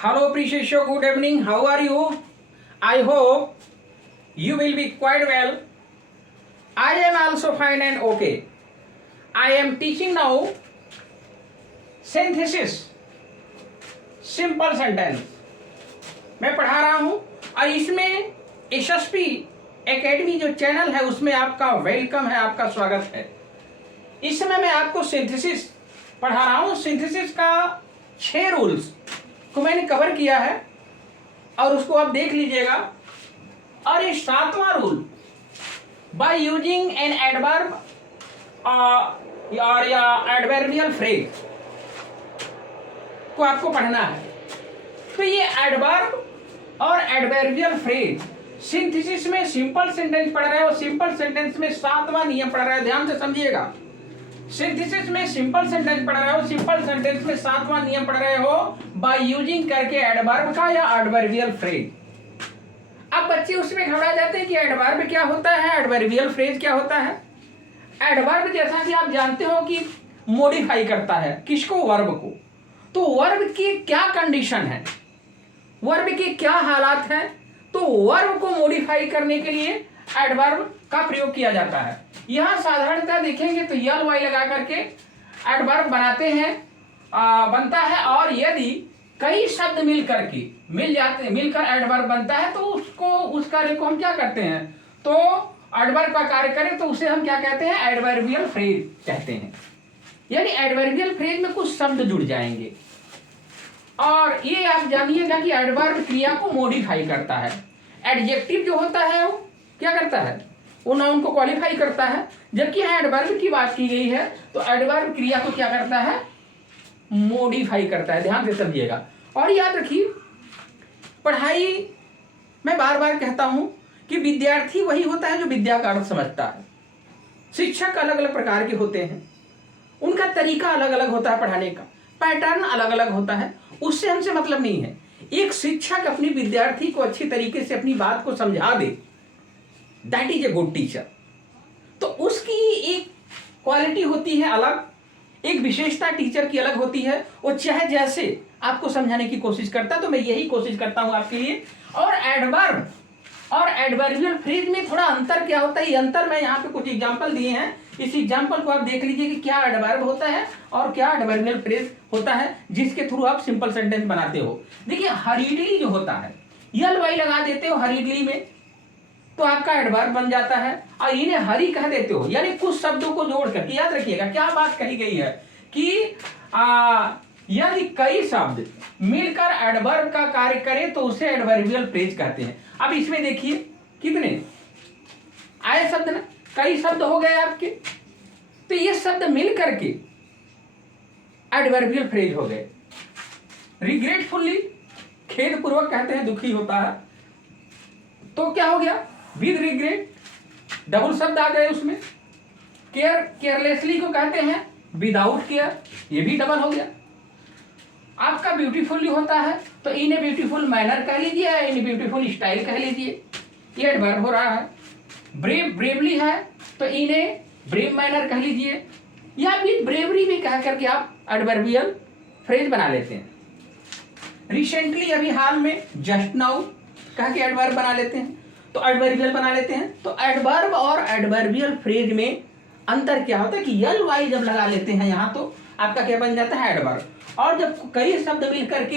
Hello, Precious. Good evening. How are you? I hope you will be quite well. I am also fine and okay. I am teaching now synthesis, simple sentence. मैं पढ़ा रहा हूँ और इसमें यशस्वी academy जो channel है उसमें आपका वेलकम है, आपका स्वागत है। इस समय मैं आपको सिंथेसिस पढ़ा रहा हूँ। सिंथेसिस का 6 रूल्स को मैंने कवर किया है और उसको आप देख लीजिएगा। और ये 7वां rule, by using an adverb और या एडवर्बियल फ्रेज को आपको पढ़ना है। तो ये एडवर्ब और एडवर्बियल फ्रेज सिंथेसिस में सिंपल सेंटेंस पढ़ रहे हो, सिंपल सेंटेंस में 7वां नियम पढ़ रहे हो, ध्यान से समझिएगा। सिंथेसिस में सिंपल सेंटेंस पढ़ रहे हो, सिंपल सेंटेंस में 7वां नियम पढ़ रहे हो बाय यूजिंग करके एडवर्ब का या एडवर्बियल फ्रेज। अब बच्चे उसमें घबरा जाते हैं कि एडवर्ब क्या होता है, एडवर्बियल फ्रेज क्या होता है। एडवर्ब जैसा कि आप जानते हो कि मॉडिफाई करता है किसको, वर्ब को। तो वर्ब की क्या कंडीशन है, वर्ब के क्या हालात हैं, तो वर्ब को मॉडिफाई करने के लिए एडवर्ब का प्रयोग किया जाता है। यहां साधारणतः देखेंगे तो यल वाई लगा करके एडवर्ब बनाते हैं, बनता है। और यदि कई शब्द मिलकर एडवर्ब बनता है तो उस कार्य को हम क्या करते हैं, तो एडवर्ब का कार्य करें तो उसे हम क्या कहते हैं, एडवर्बियल फ्रेज कहते हैं। यानी एडवर्बियल फ्रेज में कुछ शब्द जुड़ जाएंगे। और ये आप जानिएगा कि एडवर्ब क्रिया को मॉडिफाई करता है। एडजेक्टिव जो होता है वो क्या करता है, वो नाउन को क्वालिफाई करता है। जबकि यहाँ एडवर्ब की बात की गई है तो एडवर्ब क्रिया को क्या करता है, मॉडिफाई करता है। ध्यान से समझिएगा और याद रखिए, पढ़ाई मैं बार बार कहता हूं कि विद्यार्थी वही होता है जो विद्या का अर्थ समझता है। शिक्षक अलग अलग प्रकार के होते हैं, उनका तरीका अलग अलग होता है, पढ़ाने का पैटर्न अलग अलग होता है। उससे हमसे मतलब नहीं है। एक शिक्षक अपनी विद्यार्थी को अच्छी तरीके से अपनी बात को समझा दे, that is a good teacher. तो उसकी एक क्वालिटी होती है अलग, एक विशेषता टीचर की अलग होती है। वो चाहे जैसे आपको समझाने की कोशिश करता है, तो मैं यही कोशिश करता हूं आपके लिए। और एडवर्ब और एडवर्बियल फ्रेज में थोड़ा अंतर क्या होता है, ये अंतर मैं यहाँ पे कुछ एग्जांपल दिए हैं। इस एग्जांपल को आप देख लीजिए कि क्या एडवर्ब होता है और क्या एडवर्बियल फ्रेज होता है, जिसके थ्रू आप सिंपल सेंटेंस बनाते हो। देखिए हरीडली जो होता है, यल वाई लगा देते हो हरीडली में तो आपका एडवर्ब बन जाता है। और इन्हें हरी कह देते हो, यानी कुछ शब्दों को जोड़ करके। याद रखिएगा क्या बात कही गई है कि यदि कई शब्द मिलकर एडवर्ब का कार्य करें तो उसे एडवर्बियल फ्रेज कहते हैं। अब इसमें देखिए कितने आए शब्द ना, कई शब्द हो गए आपके, तो ये शब्द मिल करके एडवर्बियल फ्रेज हो गए। रिग्रेटफुली, खेद पूर्वक कहते हैं, दुखी होता है, तो क्या हो गया, विद रिग्रेट, डबल शब्द आ गए उसमें। केयरलेसली को कहते हैं विदाउट केयर, ये भी डबल हो गया। आपका ब्यूटीफुली होता है तो इन ए ब्यूटीफुल मैनर कह लीजिए, इन ए ब्यूटीफुल स्टाइल कह लीजिए, ये एडवर्ब हो रहा है। ब्रेवली है तो इन ए ब्रेव मैनर कह लीजिए, या फिर ब्रेवरी भी कह करके आप एडवर्बियल फ्रेज बना लेते हैं। रिसेंटली, अभी हाल में, जस्ट नाउ कह के एडवर्ब बना लेते हैं, तो एडवर्बियल बना लेते हैं। तो एडवर्ब और एडवर्बियल फ्रेज में अंतर क्या होता है कि यल वाई जब लगा लेते हैं यहाँ तो आपका क्या बन जाता है, एडवर्ब। और जब कई शब्द मिल करके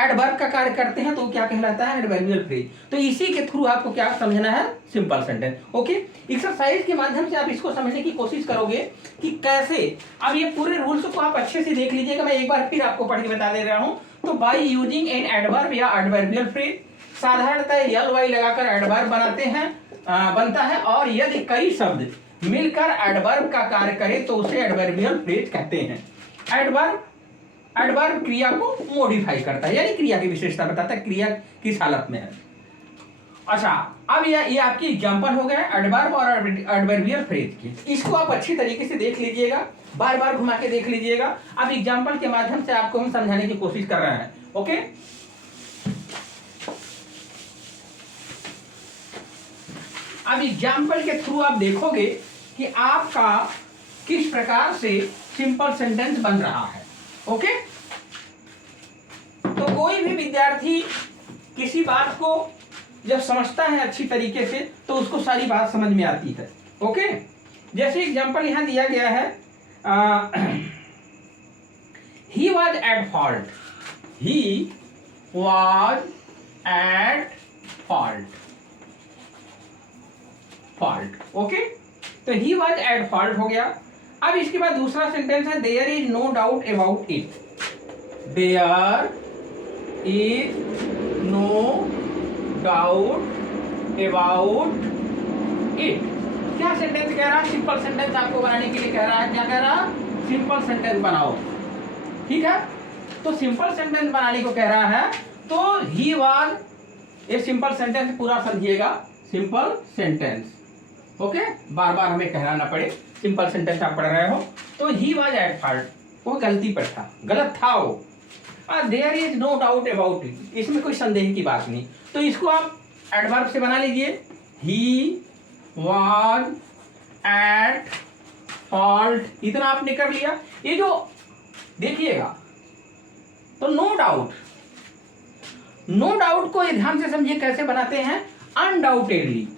एडवर्ब का कार्य करते हैं तो क्या कहलाता है, एडवर्बियल फ्रेज। तो इसी के थ्रू आपको क्या समझना है, सिंपल सेंटेंस। ओके, एक्सरसाइज के माध्यम से आप इसको समझने की कोशिश करोगे कि कैसे। अब ये पूरे रूल्स को आप अच्छे से देख लीजिएगा, मैं एक बार फिर आपको पढ़ के बता दे रहा हूं। तो बाय यूजिंग एन एडवर्ब या एडवर्बियल फ्रेज, साधारणतः यल वाई लगाकर एडवर्ब बनता है। और यदि कई शब्द मिलकर एडवर्ब का कार्य करे तो उसे एडवर्बियल फ्रेज कहते हैं। एडवर्ब क्रिया को मॉडिफाई करता है, यानी क्रिया की विशेषता बताता है, क्रिया किस हालत में है। अच्छा, अब ये आपकी एग्जांपल हो गया एडवर्ब और एडवर्बियल फ्रेज की। इसको आप अच्छी तरीके से देख लीजिएगा, बार बार घुमा के देख लीजिएगा। अब एग्जांपल के माध्यम से आपको हम समझाने की कोशिश कर रहे हैं। ओके, अब एग्जांपल के थ्रू आप देखोगे कि आपका किस प्रकार से सिंपल सेंटेंस बन रहा है। ओके, तो कोई कोई भी विद्यार्थी किसी बात को जब समझता है अच्छी तरीके से तो उसको सारी बात समझ में आती है। ओके, जैसे एग्जांपल यहां दिया गया है, he was at fault, he was at fault, fault. Okay, तो ही वॉज एट फॉल्ट हो गया। अब इसके बाद दूसरा सेंटेंस है, there is no doubt about it, there is no doubt about it. क्या सेंटेंस कह रहा है? सिंपल सेंटेंस आपको बनाने के लिए कह रहा है। क्या कह रहा है? सिंपल सेंटेंस बनाओ। ठीक है, तो सिंपल सेंटेंस बनाने को कह रहा है। तो ही वाज, ये सिंपल सेंटेंस पूरा समझिएगा, सिंपल सेंटेंस। ओके, बार बार हमें कहना ना पड़े, सिंपल सेंटेंस आप पढ़ रहे हो। तो ही वाज एट फॉल्ट, वो गलती पर था, गलत था वो। There is no doubt about it, इसमें कोई संदेह की बात नहीं। तो इसको आप एडवर्ब से बना लीजिए, ही वाज एट फॉल्ट, इतना आपने कर लिया। ये जो देखिएगा, तो नो डाउट, नो डाउट को ध्यान से समझिए कैसे बनाते हैं, undoubtedly,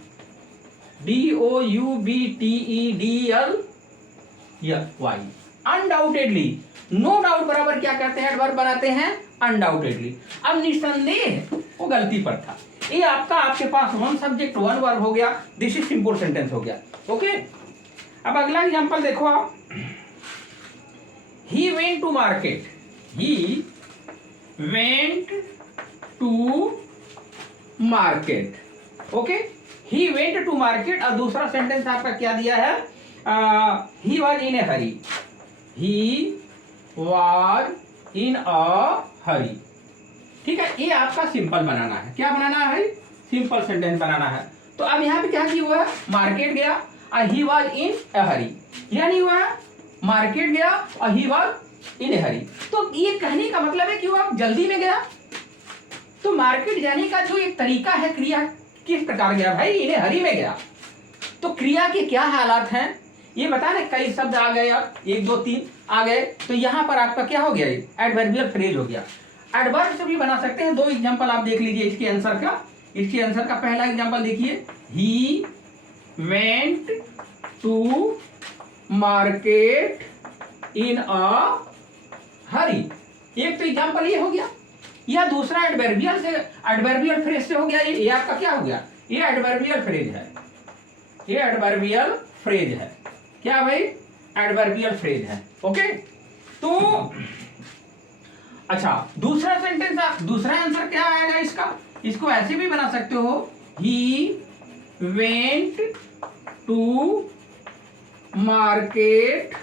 DOUBTEDLY, undoubtedly. No doubt बराबर क्या करते हैं? एडवर्ब बनाते हैं अनडाउटेडली। अब निस्संदेह वो गलती पर था, ये आपका आपके पास वन सब्जेक्ट वन वर्ब हो गया, दिस इज सिंपल सेंटेंस हो गया। ओके, अब अगला एग्जांपल देखो आप, he went to market, he went to market. Okay, he went to market. और दूसरा सेंटेंस आपका क्या दिया है? He was in a hurry, he was in a hurry. ठीक है, ये आपका सिंपल बनाना है। क्या बनाना है? सिंपल सेंटेंस बनाना है। तो अब यहाँ पे क्या किया हुआ है? मार्केट गया और ही वॉज इन ए हरी, यह नहीं हुआ है, मार्केट गया और ही वॉज इन ए हरी। तो ये कहने का मतलब है कि वो आप जल्दी में गया। तो मार्केट जाने का जो एक तरीका है, क्रिया किस प्रकार गया? भाई इन्हें हरी में गया। तो क्रिया के क्या हालात हैं ये बता रहे, कई शब्द आ गए, अब 1 2 3 आ गए, तो यहां पर आपका क्या हो गया? एडवर्बियल फ्रेज हो गया। एडवर्ब से भी बना सकते हैं। 2 एग्जांपल आप देख लीजिए इसके आंसर का। इसके आंसर का पहला एग्जांपल देखिए, he went to market in a hurry. एक तो एग्जांपल ये हो गया, या दूसरा एडवर्बियल से, एडवर्बियल फ्रेज से हो गया। ये आपका क्या हो गया? ये एडवर्बियल फ्रेज है, ये एडवर्बियल फ्रेज है। क्या भाई? एडवर्बियल फ्रेज है। ओके, तो अच्छा, दूसरा सेंटेंस, दूसरा आंसर क्या आएगा इसका? इसको ऐसे भी बना सकते हो, he went to market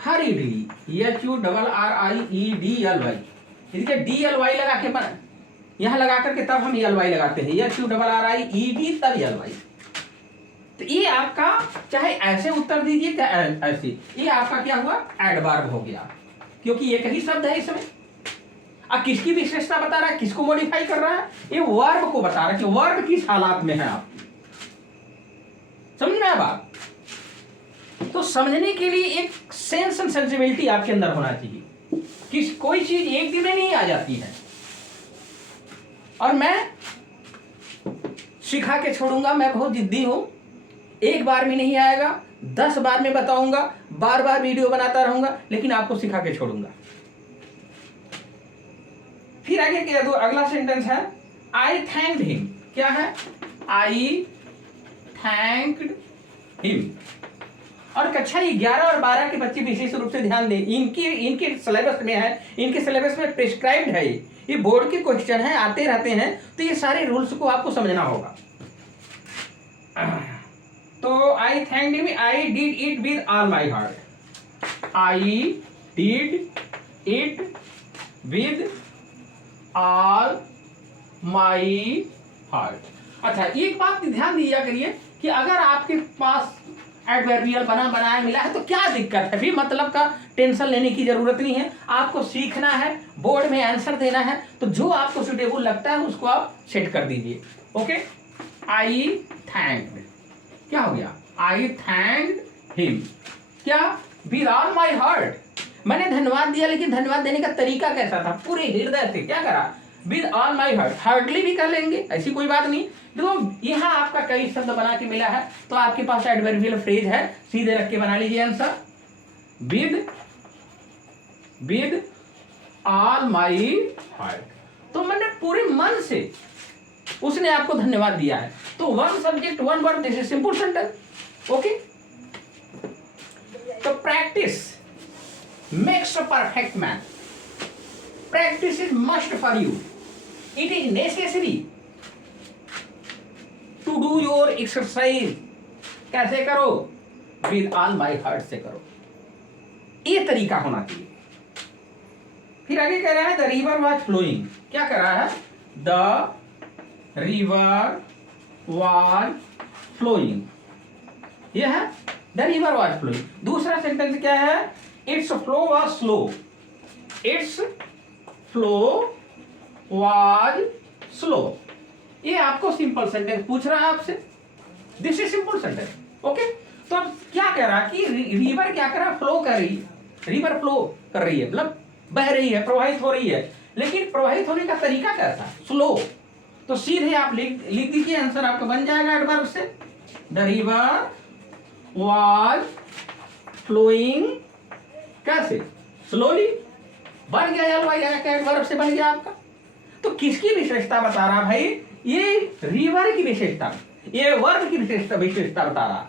hurriedly, HURRIEDLY। इसके DLY लगा के बना, यहां लगा करके तब हम LY लगाते हैं, HURRIED तब LY। तो ये आपका चाहे ऐसे उत्तर दीजिए चाहे ऐसे, ये आपका क्या हुआ? एडवर्ब हो गया, क्योंकि एक ही शब्द है इसमें। अब किसकी विशेषता बता रहा है, किसको मॉडिफाई कर रहा है? ये वर्ब को बता रहा है कि वर्ब किस हालात में है। आप समझ रहे हैं बात? तो समझने के लिए एक सेंस एंड सेंसिबिलिटी आपके अंदर होना चाहिए कि कोई चीज एक दिन में नहीं आ जाती है। और मैं सिखा के छोड़ूंगा, मैं बहुत जिद्दी हूं। एक बार में नहीं आएगा, 10 बार में बताऊंगा, बार बार वीडियो बनाता रहूंगा, लेकिन आपको सिखा के छोड़ूंगा। फिर आगे क्या? अगला सेंटेंस है, आई थैंक्ड हिम। क्या है? आई थैंक्ड हिम। और कक्षा 11 और 12 के बच्चे विशेष रूप से ध्यान दें, इनके सिलेबस में है, इनके सिलेबस में प्रिस्क्राइब्ड है। ये बोर्ड के क्वेश्चन है, आते रहते हैं, तो ये सारे रूल्स को आपको समझना होगा। तो I thanked him, I did it with all my heart, I did it with all my heart. अच्छा, एक बात ध्यान दिया करिए कि अगर आपके पास एडवर्बियल बना बनाया मिला है तो क्या दिक्कत है? भी मतलब का टेंशन लेने की जरूरत नहीं है। आपको सीखना है, बोर्ड में आंसर देना है, तो जो आपको सुटेबल लगता है उसको आप सेट कर दीजिए। ओके, आई थैंक्ड, क्या हो गया? आई थैंक्ड हिम, क्या? With all my heart. मैंने धन्यवाद दिया, लेकिन धन्यवाद देने का तरीका कैसा था? पूरे हृदय से। क्या करा? With all my heart, hardly भी कर लेंगे, ऐसी कोई बात नहीं। देखो यहाँ आपका कई शब्द बना के मिला है, तो आपके पास एडवर्बियल फ्रेज है, सीधे रख के बना लीजिए answer, with all my heart. तो मैंने पूरे मन से उसने आपको धन्यवाद दिया है। तो one subject one verb, this is simple sentence. Okay, तो practice makes a perfect man. Practice is must for you, it is necessary to do your exercise. कैसे करो? विद ऑल माई हार्ट से करो, ये तरीका होना चाहिए। फिर आगे कह रहा है द रिवर वॉज फ्लोइंग। क्या कह रहा है? द रिवर वॉज फ्लोइंग, यह है द रिवर वॉज फ्लोइंग। दूसरा सेंटेंस क्या है? It's flow was slow, it's flow was slow. ये आपको सिंपल सेंटेंस पूछ रहा है आपसे, this is simple sentence. Okay, तो अब क्या कह रहा है कि रिवर क्या कर रहा है? फ्लो कर रही है, रिवर फ्लो कर रही है, मतलब बह रही है, प्रवाहित हो रही है, लेकिन प्रवाहित होने का तरीका कैसा? स्लो। तो सीधे आप लिख दीजिए, आंसर आपका बन जाएगा एडवर्ब से, द रिवर वॉज फ्लोइंग। कैसे? स्लोली। बन गया, एडवर्ब से बन गया आपका। तो किसकी विशेषता बता रहा भाई? ये रिवर की विशेषता, ये वर्ब की विशेषता बता रहा।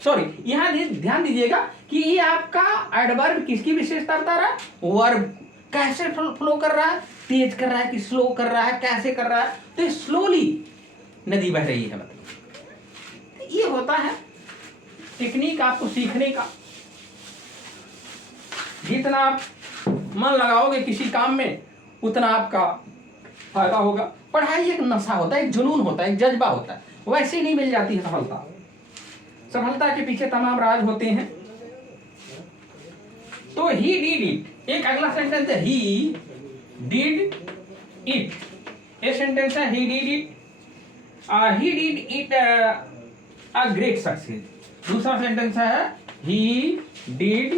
सॉरी, यहां ध्यान दीजिएगा कि ये आपका एडवर्ब किसकी विशेषता बता रहा है? वर्ब। कैसे फ्लो कर रहा है? तेज कर रहा है कि स्लो कर रहा है? कैसे कर रहा है? तो स्लोली नदी बह रही है, मतलब ये होता है टेक्निक आपको सीखने का। जितना आप मन लगाओगे किसी काम में, उतना आपका फायदा होगा। पढ़ाई एक नशा होता है, एक जुनून होता है, एक जज्बा होता है, वैसे नहीं मिल जाती है सफलता। सफलता के पीछे तमाम राज होते हैं। तो ही डिड इट, एक अगला सेंटेंस है ही डिड इट। ये सेंटेंस है he did it, he did it a great success. दूसरा सेंटेंस है ही डिड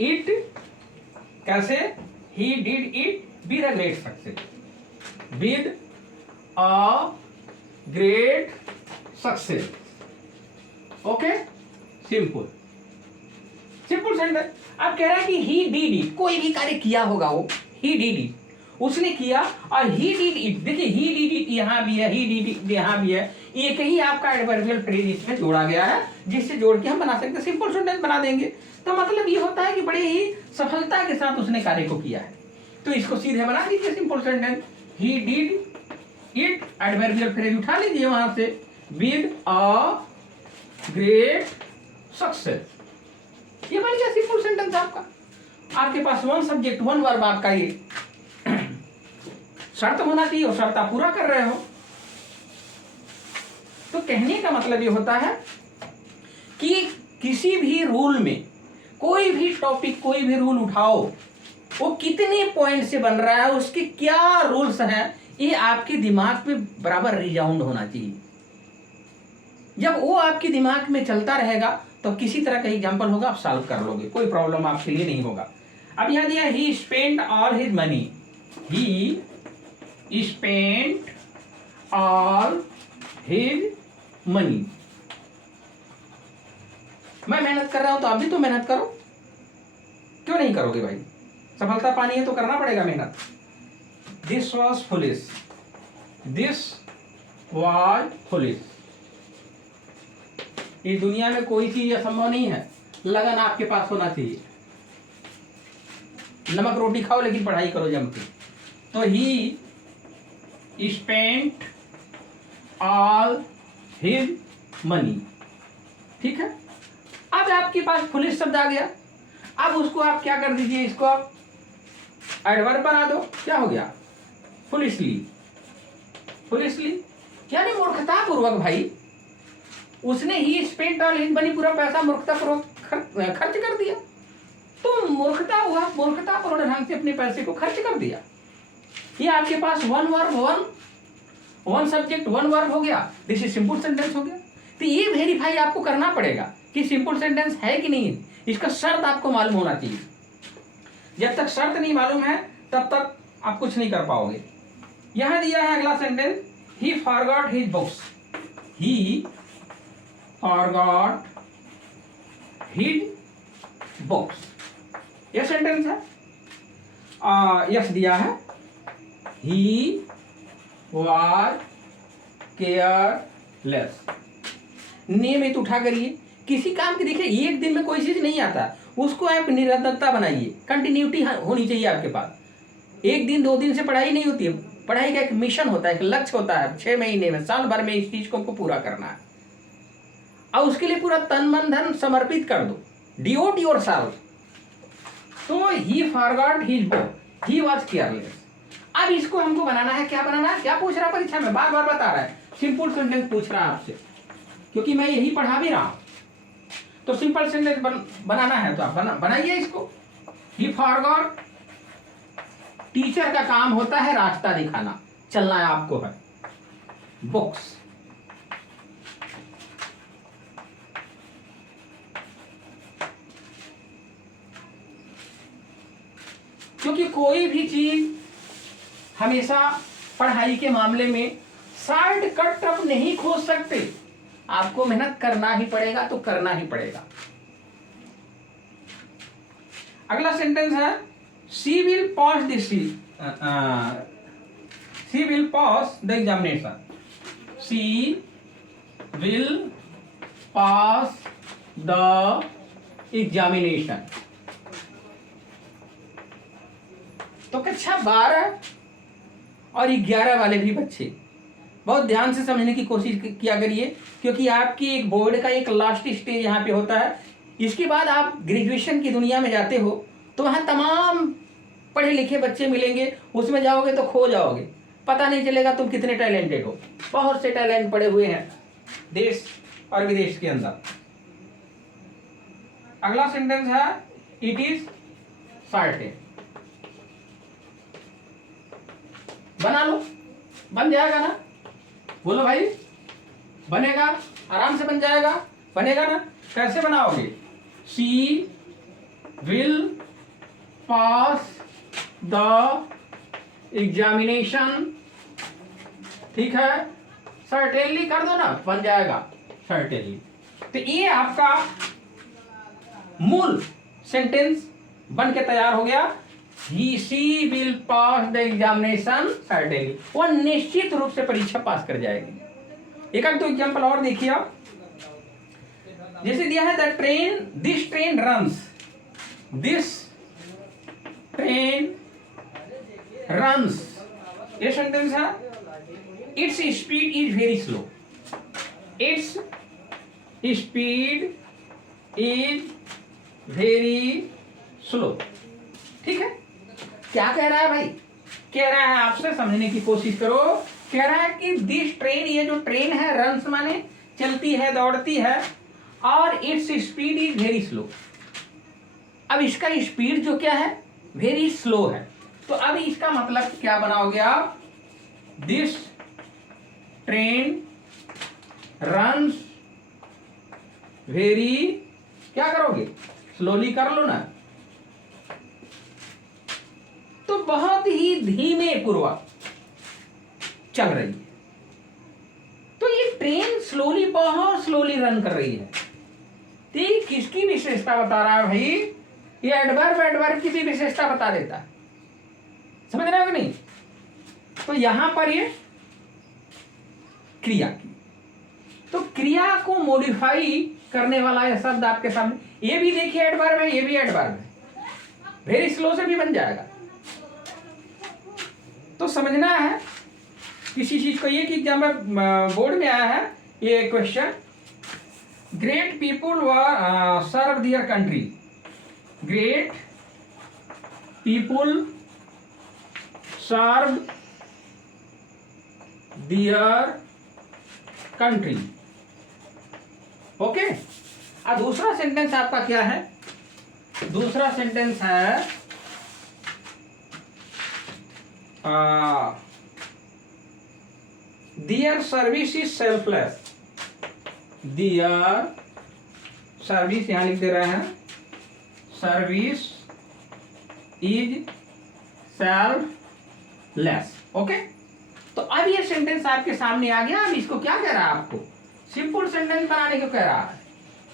इट, कैसे? He did it with a great success, with a great success. Okay, simple sentence. अब कह रहा है कि ही डिड इट, कोई भी कार्य किया होगा वो, ही डिड इट, उसने किया, और ही डिड इट। देखिए ही डिड इट यहां भी है, ही डिड इट यहां भी है, एक ही आपका एडवर्बियल फ्रेज इसमें जोड़ा गया है, जिससे जोड़ के हम बना सकते हैं, सिंपल सेंटेंस बना देंगे। तो मतलब ये होता है कि बड़े ही सफलता के साथ उसने कार्य को किया है। तो इसको सीधे बना दीजिए simple sentence, he did it, adverbial phrase उठा लीजिए वहां से, विद अ ग्रेट सक्सेस। ये बन गया सिंपल सेंटेंस आपका। आपके पास वन सब्जेक्ट वन वर्ब, आपका ये शर्त होना चाहिए, और शर्त आप पूरा कर रहे हो। तो कहने का मतलब ये होता है कि किसी भी रूल में, कोई भी टॉपिक, कोई भी रूल उठाओ, वो कितने पॉइंट से बन रहा है, उसके क्या रूल्स हैं, ये आपके दिमाग में बराबर रिजाउंड होना चाहिए। जब वो आपके दिमाग में चलता रहेगा, तो किसी तरह का एग्जाम्पल होगा, आप सॉल्व कर लोगे, कोई प्रॉब्लम आपके लिए नहीं होगा। अब यहां दिया ही स्पेंड ऑल हिज मनी, ही स्पेंड ऑल हिज मनी। मैं मेहनत कर रहा हूं, तो आप भी तो मेहनत करो, क्यों नहीं करोगे भाई? सफलता पानी है तो करना पड़ेगा मेहनत। This was foolish, this was foolish. इस दुनिया में कोई चीज असंभव नहीं है, लगन आपके पास होना चाहिए। नमक रोटी खाओ लेकिन पढ़ाई करो जम के। तो ही स्पेंट ऑल हिज मनी, ठीक है। अब आपके पास फुलिश शब्द आ गया, अब उसको आप क्या कर दीजिए, इसको आप एडवर्ब बना दो। क्या हो गया? फुलिशली, फुलिशली यानी मूर्खता पूर्वक भाई। उसने ही स्पेंट ऑल हिज मनी, पूरा पैसा मूर्खता पूर्वक खर्च कर दिया। तो मूर्खता हुआ, मूर्खतापूर्ण ढंग से अपने पैसे को खर्च कर दिया। ये आपके पास one verb one subject one verb हो गया, दिस इज सिंपल सेंटेंस हो गया। तो ये वेरीफाई आपको करना पड़ेगा कि सिंपल सेंटेंस है कि नहीं है, इसका शर्त आपको मालूम होना चाहिए। जब तक शर्त नहीं मालूम है, तब तक आप कुछ नहीं कर पाओगे। यहां दिया है अगला सेंटेंस, ही फॉरगॉट हिज बुक्स, ही फॉरगॉट हिज बुक्स, ये सेंटेंस है। यस दिया है, ही वाज केयरलेस। नियमित उठा करिए, किसी काम की देखिए एक दिन में कोई चीज नहीं आता, उसको आप निरंतरता बनाइए, कंटिन्यूटी होनी चाहिए आपके पास। एक दिन 2 दिन से पढ़ाई नहीं होती है, पढ़ाई का एक मिशन होता है, एक लक्ष्य होता है, 6 महीने में, साल भर में इस चीज को हमको पूरा करना है, और उसके लिए पूरा तन मन धन समर्पित कर दो, डिवोट योरसेल्फ। तो ही forgot his book, he was careless. अब इसको हमको बनाना है, क्या बनाना है, क्या पूछ रहा है परीक्षा में, बार बार बता रहा है, सिंपल सेंटेंस पूछ रहा है आपसे, क्योंकि मैं यही पढ़ा भी रहा हूं। तो सिंपल सेंटेंस बनाना है तो आप बनाइए इसको। ही फॉरगॉट, टीचर का काम होता है रास्ता दिखाना, चलना है आपको है, बुक्स। क्योंकि कोई भी चीज हमेशा पढ़ाई के मामले में शॉर्ट कट आप नहीं खोज सकते, आपको मेहनत करना ही पड़ेगा, तो करना ही पड़ेगा। अगला सेंटेंस है, she will pass this, she will pass the examination, she will pass the examination. तो कक्षा 12 और 11 वाले भी बच्चे बहुत ध्यान से समझने की कोशिश किया करिए, क्योंकि आपकी एक बोर्ड का एक लास्ट स्टेज यहाँ पे होता है। इसके बाद आप ग्रेजुएशन की दुनिया में जाते हो, तो वहाँ तमाम पढ़े लिखे बच्चे मिलेंगे, उसमें जाओगे तो खो जाओगे, पता नहीं चलेगा तुम कितने टैलेंटेड हो। बहुत से टैलेंट पड़े हुए हैं देश और विदेश के अंदर। अगला सेंटेंस है, इट इज सर्टेन। बना लो, बन जाएगा ना, बोलो भाई, बनेगा, आराम से बन जाएगा, बनेगा ना। कैसे बनाओगे, she will pass the examination, ठीक है, सर्टेनली कर दो ना, बन जाएगा सर्टेनली। तो ये आपका मूल सेंटेंस बन के तैयार हो गया, she will pass the examination certainly. वो निश्चित रूप से परीक्षा पास कर जाएगी। एक आध तो एग्जाम्पल और देखिए आप, जैसे दिया है, the train, this train runs, this train runs, ये सेंटेंस है। Its speed is very slow, its speed is very slow, ठीक है। क्या कह रहा है भाई, कह रहा है आपसे समझने की कोशिश करो, कह रहा है कि दिस ट्रेन, ये जो ट्रेन है, रन्स माने चलती है, दौड़ती है, और its speed is very slow. अब इसका स्पीड जो क्या है, वेरी स्लो है। तो अब इसका मतलब क्या बनाओगे आप, दिस ट्रेन रन्स वेरी, क्या करोगे, स्लोली कर लो ना। तो बहुत ही धीमे पूर्वक चल रही है, तो ये ट्रेन स्लोली, बहुत स्लोली रन कर रही है। तो ये किसकी विशेषता बता रहा है भाई, ये एडवर्ब की भी विशेषता बता देता है, समझ रहे हो कि नहीं। तो यहां पर ये क्रिया की, तो क्रिया को मॉडिफाई करने वाला यह शब्द आपके सामने, ये भी देखिए एडवर्ब है, ये भी एडवर्ब है, वेरी स्लो से भी बन जाएगा। तो समझना है किसी चीज को, ये कि एग्जाम में बोर्ड में आया है ये question, great people were serve their country, great people serve their country, okay. अब दूसरा सेंटेंस आपका क्या है, दूसरा सेंटेंस है, their service is selfless, their service, यहां लिख दे रहे हैं, सर्विस इज लेस। ओके, तो अब ये सेंटेंस आपके सामने आ गया। अब इसको क्या कह रहा है, आपको सिंपल सेंटेंस बनाने को कह रहा है।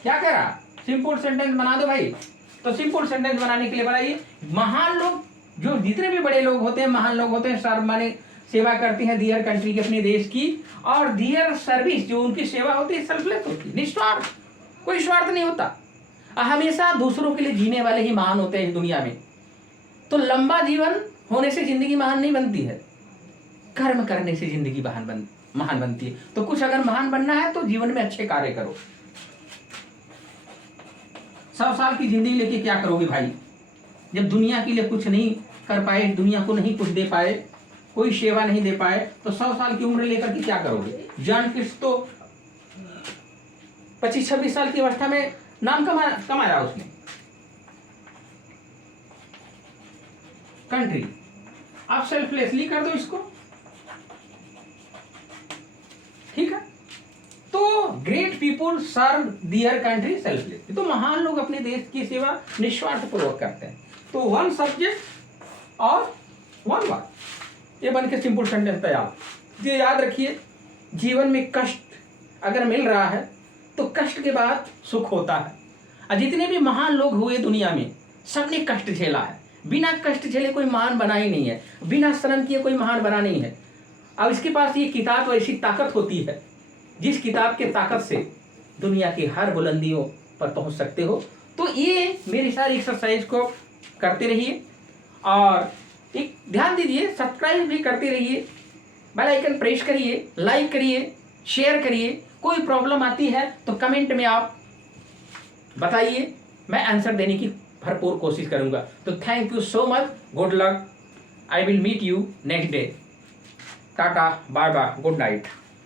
क्या कह रहा है, सिंपल सेंटेंस बना दो भाई। तो सिंपल सेंटेंस बनाने के लिए बनाइए, महान लोग, जो जितने भी बड़े लोग होते हैं, महान लोग होते हैं, सर माने सेवा करते हैं दियर कंट्री की, अपने देश की, और दियर सर्विस, जो उनकी सेवा होती है सेल्फलेस होती है, निस्वार्थ, कोई स्वार्थ नहीं होता, हमेशा दूसरों के लिए जीने वाले ही महान होते हैं इस दुनिया में। तो लंबा जीवन होने से जिंदगी महान नहीं बनती है, कर्म करने से जिंदगी महान बनती है। तो कुछ अगर महान बनना है तो जीवन में अच्छे कार्य करो। 100 साल की जिंदगी लेके क्या करोगे भाई, जब दुनिया के लिए कुछ नहीं कर पाए, दुनिया को नहीं कुछ दे पाए, कोई सेवा नहीं दे पाए, तो 100 साल की उम्र लेकर के क्या करोगे। जॉन क्रिस्ट तो 25-26 साल की अवस्था में नाम कमाया उसने कंट्री। आप सेल्फलेसली कर दो इसको, ठीक है। तो great people serve their country selflessly, तो महान लोग अपने देश की सेवा निस्वार्थ पूर्वक करते हैं। तो वन सब्जेक्ट और वन वर्ड, ये बन के सिंपल सेंटेंस तैयार। ये याद रखिए, जीवन में कष्ट अगर मिल रहा है तो कष्ट के बाद सुख होता है। और जितने भी महान लोग हुए दुनिया में, सबने कष्ट झेला है। बिना कष्ट झेले कोई महान बना ही नहीं है, बिना श्रम किए कोई महान बना नहीं है। अब इसके पास ये किताब ऐसी ताकत होती है, जिस किताब के ताकत से दुनिया की हर बुलंदियों पर पहुंच सकते हो। तो ये मेरी सारी एक्सरसाइज को करते रहिए, और एक ध्यान दीजिए, सब्सक्राइब भी करते रहिए, बेल आइकन प्रेस करिए, लाइक करिए, शेयर करिए। कोई प्रॉब्लम आती है तो कमेंट में आप बताइए, मैं आंसर देने की भरपूर कोशिश करूंगा। तो thank you so much, good luck, I will meet you next day. Tata, bye bye, good night.